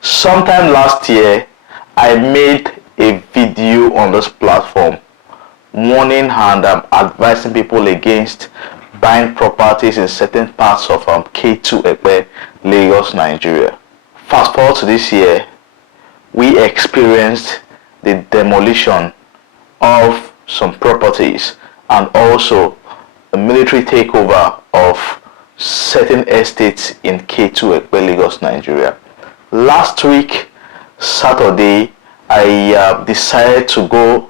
Sometime last year, I made a video on this platform warning and advising people against buying properties in certain parts of Ketu Epe, Lagos, Nigeria. Fast forward to this year, we experienced the demolition of some properties and also a military takeover of certain estates in Ketu Epe, Lagos, Nigeria. Last week, Saturday, I decided to go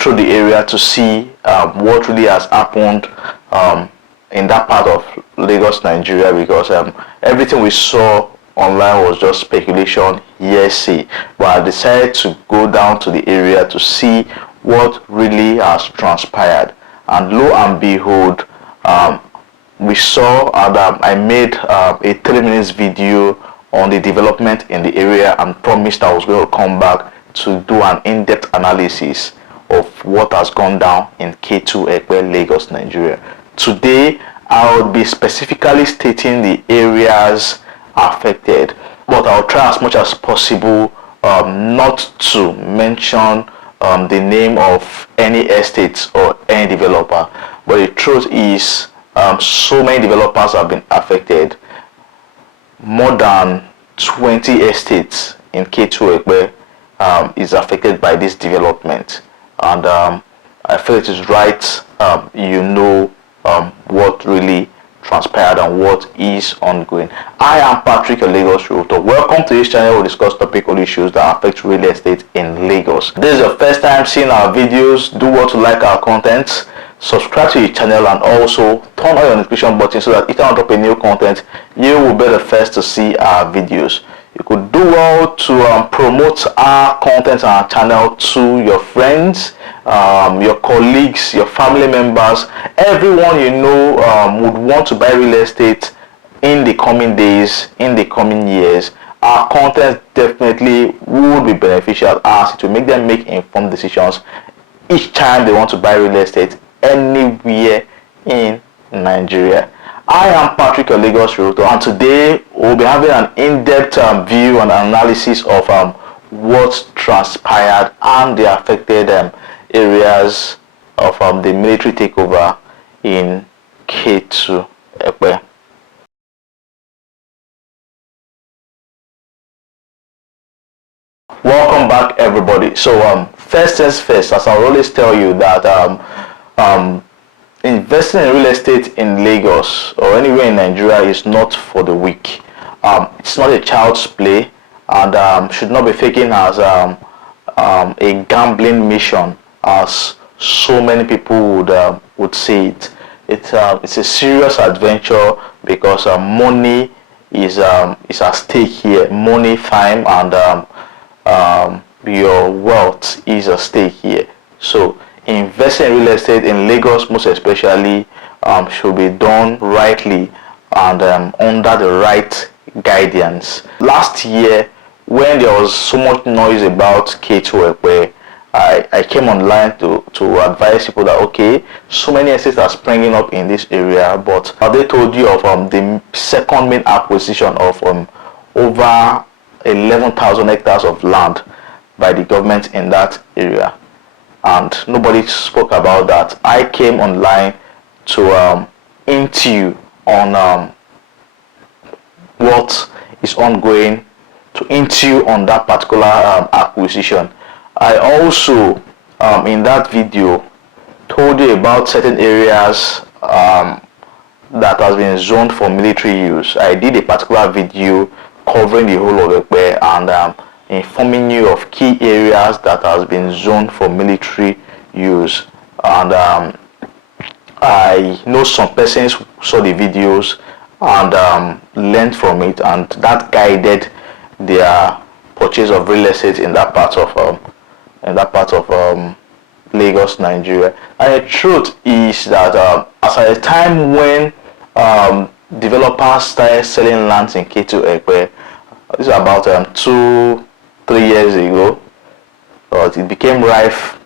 through the area to see what really has happened in that part of Lagos, Nigeria, because everything we saw online was just speculation, hearsay. But I decided to go down to the area to see what really has transpired. And lo and behold, we saw and I made a 3 minutes video on the development in the area and promised I was going to come back to do an in-depth analysis of what has gone down in Ketu Epe, Lagos, Nigeria. Today, I will be specifically stating the areas affected, but I'll try as much as possible not to mention the name of any estates or any developer. But the truth is, so many developers have been affected. More than 20 estates in Ketu Epe is affected by this development, and I feel it is right what really transpired and what is ongoing. I am Patrick, a Lagos Realtor. Welcome to this channel. We discuss topical issues that affect real estate in Lagos. This is your first time seeing our videos. Do what to like our content, subscribe to the channel, and also turn on your notification button so that if I drop a new content, you will be the first to see our videos. You could do well to promote our content on our channel to your friends, your colleagues, your family members, everyone you know would want to buy real estate in the coming days, in the coming years. Our content definitely would be beneficial as it will make them make informed decisions each time they want to buy real estate anywhere in Nigeria. I am Patrick, a Lagos Realtor, and today we'll be having an in-depth view and analysis of what transpired and the affected areas of the military takeover in Ketu Epe. Welcome back, everybody. So first things first, as I always tell you that investing in real estate in Lagos or anywhere in Nigeria is not for the weak. It's not a child's play, and should not be taken as a gambling mission, as so many people would say it. It's a serious adventure because money is at stake here. Money, time, and your wealth is at stake here. So investing in real estate in Lagos, most especially, should be done rightly and under the right guidance. Last year, when there was so much noise about Ketu Epe, I came online to advise people that okay, so many estates are springing up in this area, but they told you of the second main acquisition of over 11,000 hectares of land by the government in that area, and nobody spoke about that. I came online to interview on what is ongoing, to interview on that particular acquisition. I also in that video told you about certain areas that has been zoned for military use. I did a particular video covering the whole of Epe and informing you of key areas that has been zoned for military use, and I know some persons saw the videos and learned from it, and that guided their purchase of real estate in that part of Lagos, Nigeria. And the truth is that as at a time when developers started selling lands in Ketu Epe, this is about 2-3 years ago, but it became rife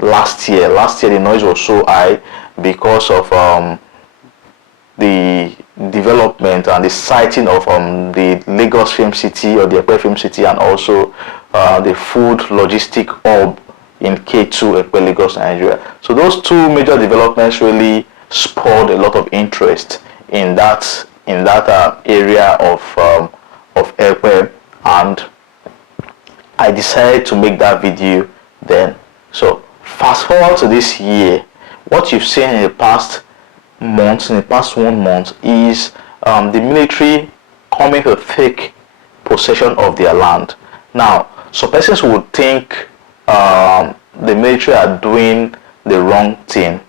last year. Last year the noise was so high because of the development and the siting of the Lagos Film City or the Epe Film City, and also the food logistic hub in Ketu Epe, Lagos, Nigeria. So those two major developments really spurred a lot of interest in that area of Epe, and I decided to make that video then. So fast forward to this year, what you've seen in the past months, in the past 1 month, is the military coming to take possession of their land. Now, some persons would think the military are doing the wrong thing,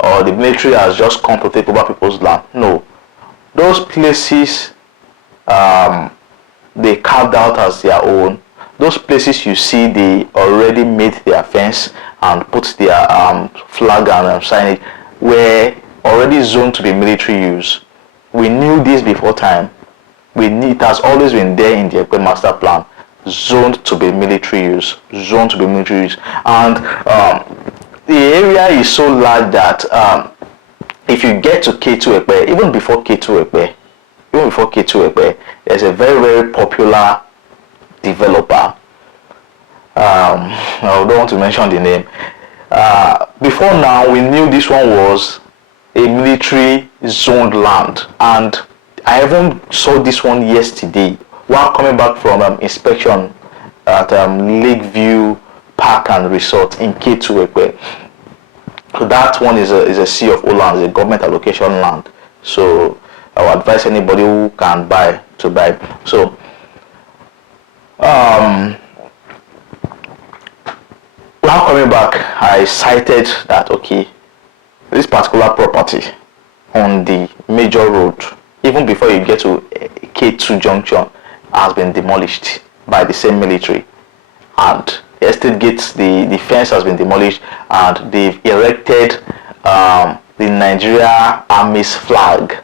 or the military has just come to take over people's land. No, those places they carved out as their own. Those places you see, they already made their fence and put their flag and signage, were already zoned to be military use. We knew this before time. It has always been there in the Epe master plan, zoned to be military use, zoned to be military use. And the area is so large that if you get to Ketu Epe, even before Ketu Epe, there's a very, very popular developer. I don't want to mention the name. Before now, we knew this one was a military zoned land, and I even saw this one yesterday while coming back from inspection at Lakeview Park and Resort in Ketu Epe. So that one is a C of O land, is a government allocation land. So I would advise anybody who can buy to buy. So while coming back, I cited that, okay, this particular property on the major road, even before you get to K2 junction, has been demolished by the same military, and the estate gates, the fence has been demolished, and they've erected the Nigeria Army's flag,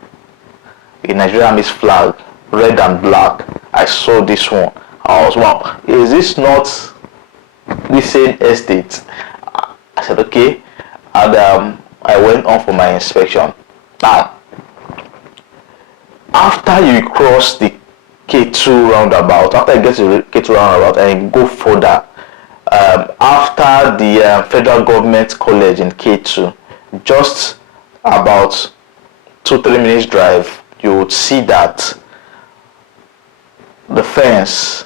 red and black. I saw this one. I was, wow, is this not the same estate? I said okay, and I went on for my inspection. Now, after you cross the K2 roundabout, after you get to the K2 roundabout and you go further, after the federal government college in K2, just about 2-3 minutes drive, you would see that the fence,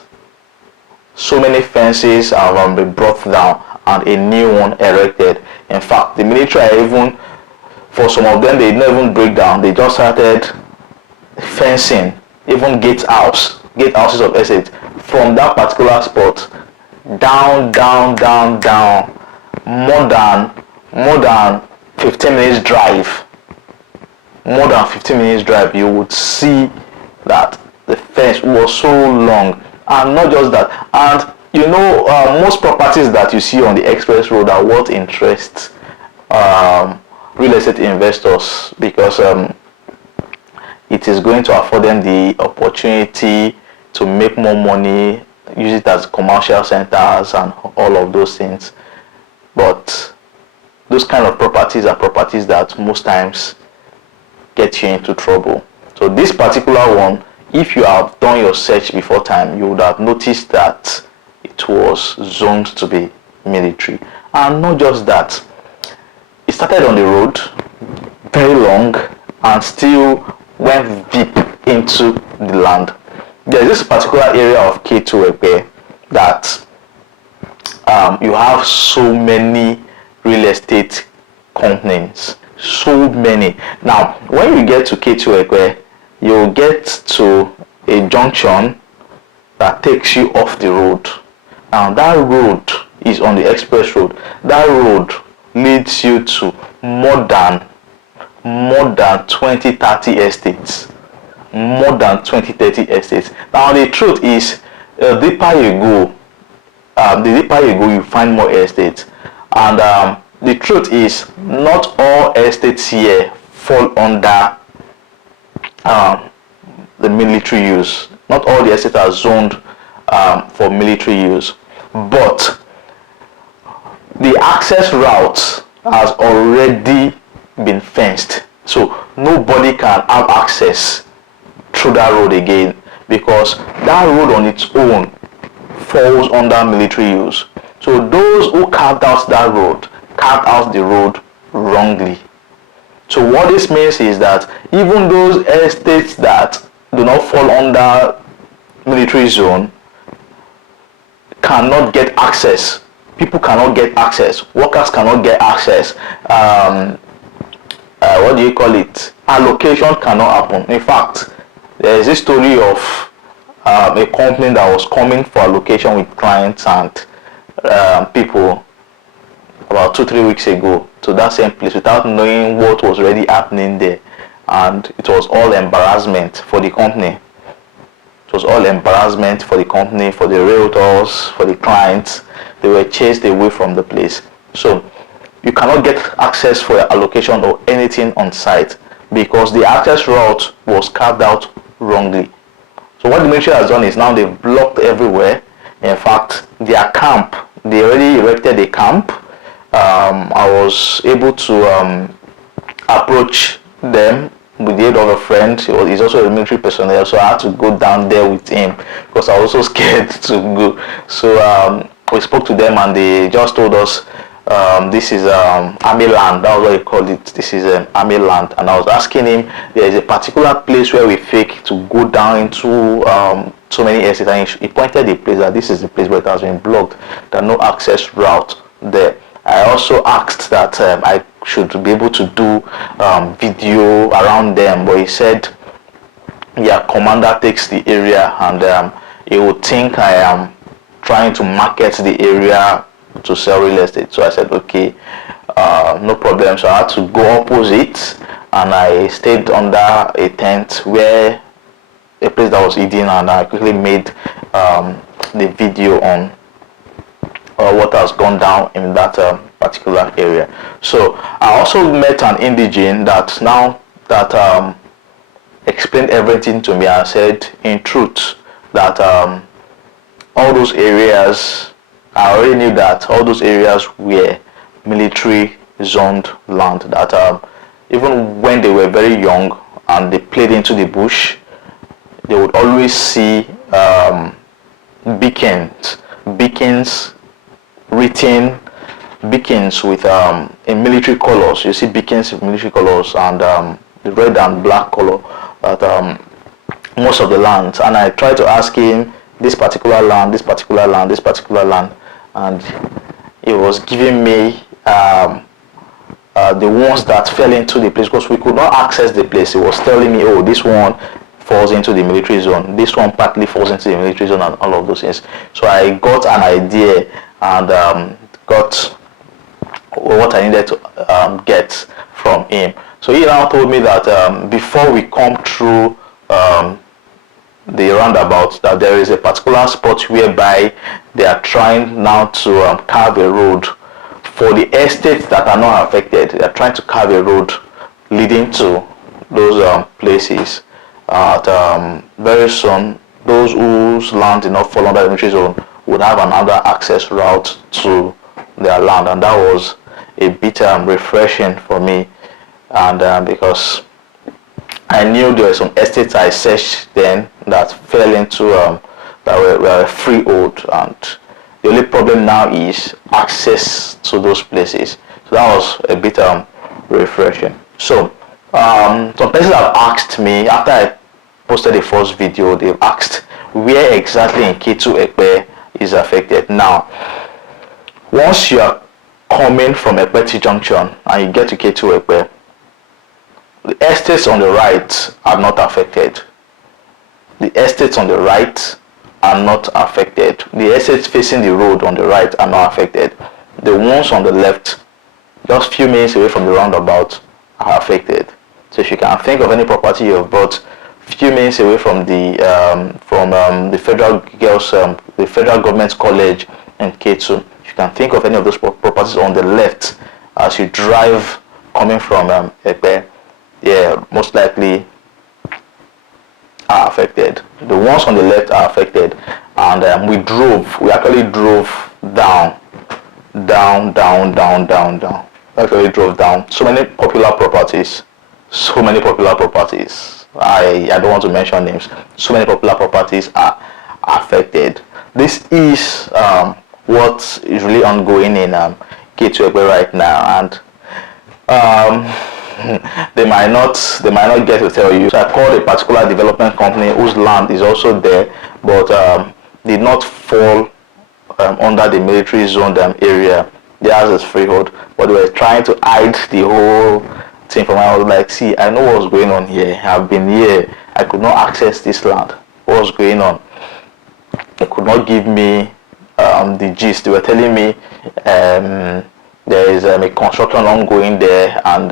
so many fences have been brought down and a new one erected. In fact, the military are even, for some of them, they didn't even break down. They just started fencing, even houses of estate from that particular spot down, more than 15 minutes drive. More than 15 minutes drive, you would see that the fence was so long. And not just that, and you know, most properties that you see on the express road are what interests real estate investors, because it is going to afford them the opportunity to make more money, use it as commercial centers and all of those things. But those kind of properties are properties that most times get you into trouble. So this particular one, if you have done your search before time, you would have noticed that it was zoned to be military. And not just that, it started on the road, very long, and still went deep into the land. There's this particular area of Ketu Epe that you have so many real estate companies, so many. Now, when you get to Ketu Epe, you'll get to a junction that takes you off the road. Now, that road is on the express road. That road leads you to more than 20-30 estates. More than 20-30 estates. Now, the truth is, the deeper you go, you find more estates. And the truth is, not all estates here fall under the military use. Not all the estates are zoned for military use, but the access route has already been fenced. So nobody can have access through that road again, because that road on its own falls under military use. So those who carved out that road carved out the road wrongly. So what this means is that even those estates that do not fall under military zone cannot get access. People cannot get access. Workers cannot get access. What do you call it? Allocation cannot happen. In fact, there is a story of a company that was coming for allocation with clients and people about 2-3 weeks ago to that same place without knowing what was really happening there, and it was all embarrassment for the company. It was all embarrassment for the company, for the realtors, for the clients. They were chased away from the place. So you cannot get access for your allocation or anything on site because the access route was carved out wrongly. So what the military has done is now they've blocked everywhere. In fact, their camp, they already erected a camp. I was able to approach them with the aid of a friend. He's also a military personnel, so I had to go down there with him because I was so scared to go. So we spoke to them and they just told us this is army land. That was what he called it. This is army land. And I was asking him, there is a particular place where we fake to go down into so many estates, and he pointed the place that this is the place, but it has been blocked. There's no access route there. I also asked that I should be able to do video around them, but he said their commander takes the area and he would think I am trying to market the area to sell real estate. So I said okay, no problem. So I had to go opposite and I stayed under a tent where a place that was hidden, and I quickly made the video on what has gone down in that particular area. So I also met an indigene that now that explained everything to me and said in truth that all those areas, I already knew that all those areas were military zoned land, that even when they were very young and they played into the bush, they would always see beacons written, beacons with in military colors. You see beacons in military colors and the red and black color at most of the lands. And I tried to ask him this particular land, this particular land, this particular land, and he was giving me the ones that fell into the place, because we could not access the place. He was telling me, oh, this one falls into the military zone, this one partly falls into the military zone, and all of those things. So I got an idea and got what I needed to get from him. So he now told me that before we come through the roundabout, that there is a particular spot whereby they are trying now to carve a road for the estates that are not affected. They are trying to carve a road leading to those places. Very soon, those whose land did not fall under the military zone would have another access route to their land, and that was a bit refreshing for me. And because I knew there were some estates I searched then that fell into that were freehold, and the only problem now is access to those places. So that was a bit refreshing. So some places have asked me after I posted the first video, they've asked where exactly in Ketu Epe is affected. Now, once you are coming from Epe Junction and you get to Ketu Epe, the estates on the right are not affected. The estates on the right are not affected. The estates facing the road on the right are not affected. The ones on the left, just few minutes away from the roundabout, are affected. So if you can think of any property you have bought few minutes away from the the federal government college in Ketu, if you can think of any of those properties on the left as you drive coming from Epe, yeah, most likely are affected. The ones on the left are affected, and we actually drove down. Actually drove down so many popular properties so many popular properties. I don't want to mention names. So many popular properties are affected. This is what is really ongoing in Ketu Epe right now, and they might not get to tell you. So I called a particular development company whose land is also there, but did not fall under the military zone area. Theirs is freehold, but they were trying to hide the whole thing from me. I was like, see, I know what's going on here. I've been here. I could not access this land. What's going on? They could not give me the gist. They were telling me there is a construction ongoing there, and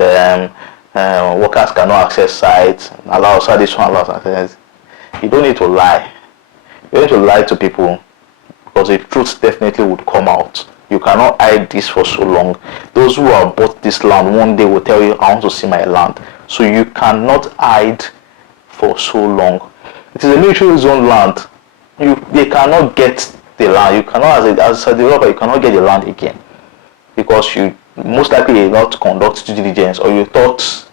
workers cannot access sites. Allow us this one, allow us. You don't need to lie. You don't need to lie to people, because the truth definitely would come out. You cannot hide this for so long. Those who have bought this land one day will tell you, I want to see my land. So you cannot hide for so long. It is a military zone land. They cannot get the land. You cannot, as a developer, you cannot get the land again, because you most likely did not conduct due diligence, or you thought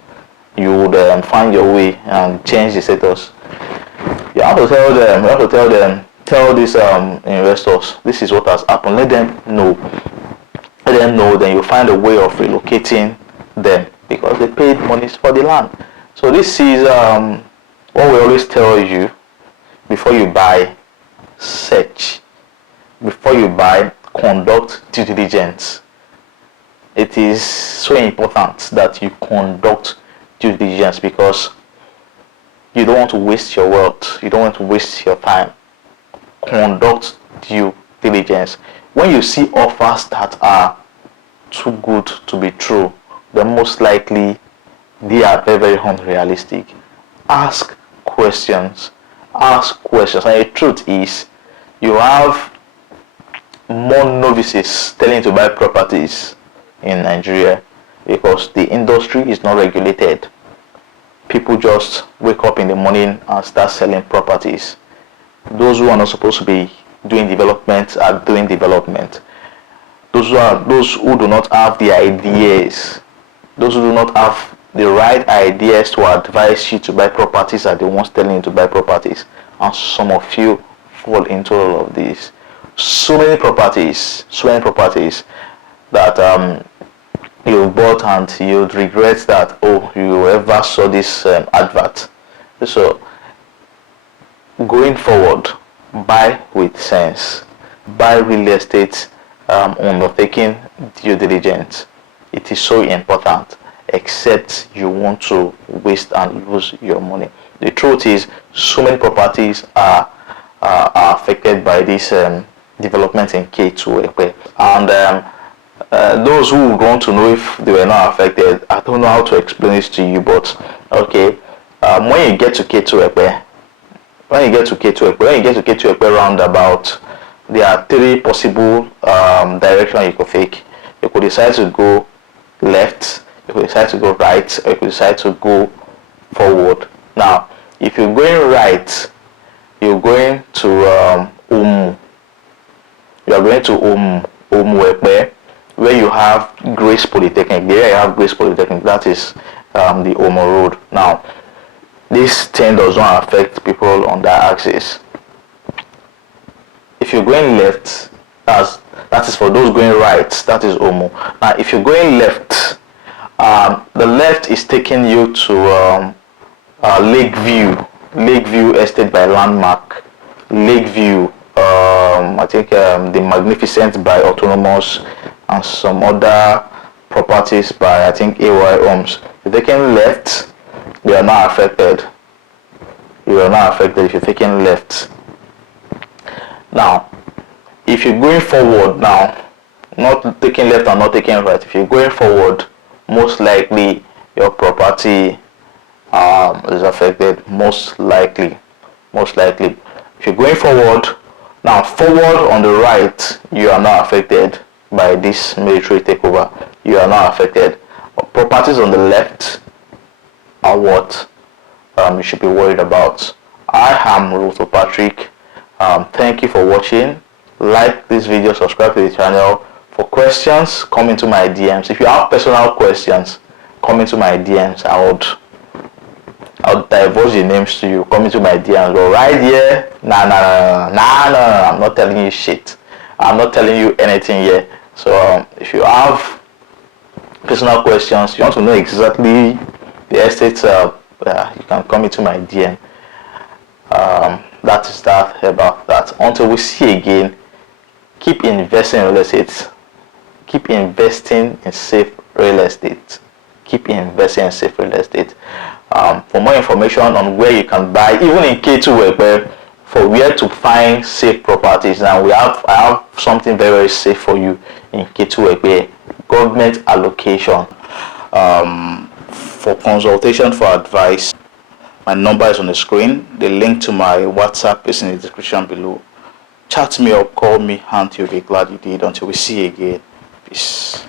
you would find your way and change the status. You have to tell them. You have to tell them. Tell these investors, this is what has happened. Let them know. Let them know. Then you find a way of relocating them, because they paid money for the land. So this is what we always tell you: before you buy, search. Before you buy, conduct due diligence. It is so important that you conduct due diligence, because you don't want to waste your wealth. You don't want to waste your time. Conduct due diligence. When you see offers that are too good to be true, then most likely they are very, very unrealistic. Ask questions. Ask questions. And the truth is, you have more novices telling you to buy properties in Nigeria, because the industry is not regulated. People just wake up in the morning and start selling properties. Those who are not supposed to be doing development are doing development. Those who do not have the ideas, those who do not have the right ideas to advise you to buy properties are the ones telling you to buy properties. And some of you fall into all of this. So many properties that you bought and you'd regret that, oh, you ever saw this advert. So going forward, buy with sense. Buy real estate undertaking due diligence. It is so important, except you want to waste and lose your money. The truth is, so many properties are affected by this development in Ketu Epe. And those who want to know if they were not affected, I don't know how to explain this to you, but okay, when you get to Ketu Epe, when you get to Ketu Epe roundabout, there are three possible directions you could take. You could decide to go left, you could decide to go right, or you could decide to go forward. Now, if you're going right, you're going to Omu. You are going to Omu Epe, where you have Grace Polytechnic. There you have Grace Polytechnic. That is the Omo Road. Now, this thing does not affect people on that axis. If you're going left, that is for those going right. That is Omo. Now, if you're going left, the left is taking you to Lakeview Estate by Landmark, Lakeview. I think the Magnificent by Autonomous, and some other properties by, I think, AY Homes. If you're taking left, you are not affected. You are not affected if you're taking left. Now, if you're going forward now, not taking left and not taking right, if you're going forward, most likely your property is affected. Most likely. If you're going forward, now forward on the right, you are not affected by this military takeover. You are not affected. Properties on the left are what you should be worried about. I am Realtor Patrick. Thank you for watching. Like this video, subscribe to the channel. For questions, come into my DMs. If you have personal questions, come into my DMs. I would I'll divulge the names to you. Come into my DMs. But right here, nah, I'm not telling you shit. I'm not telling you anything here. So if you have personal questions, you want to know exactly the estate, you can come into my DM. That is that about that. Until we see again, keep investing in real estate. Keep investing in safe real estate. Keep investing in safe real estate. For more information on where you can buy, even in Ketu Epe, for where to find safe properties, now I have something very, very safe for you in Ketu Epe, government allocation. For consultation, for advice, my number is on the screen. The link to my WhatsApp is in the description below. Chat me up, call me, and you'll be glad you did. Until we see you again. Peace.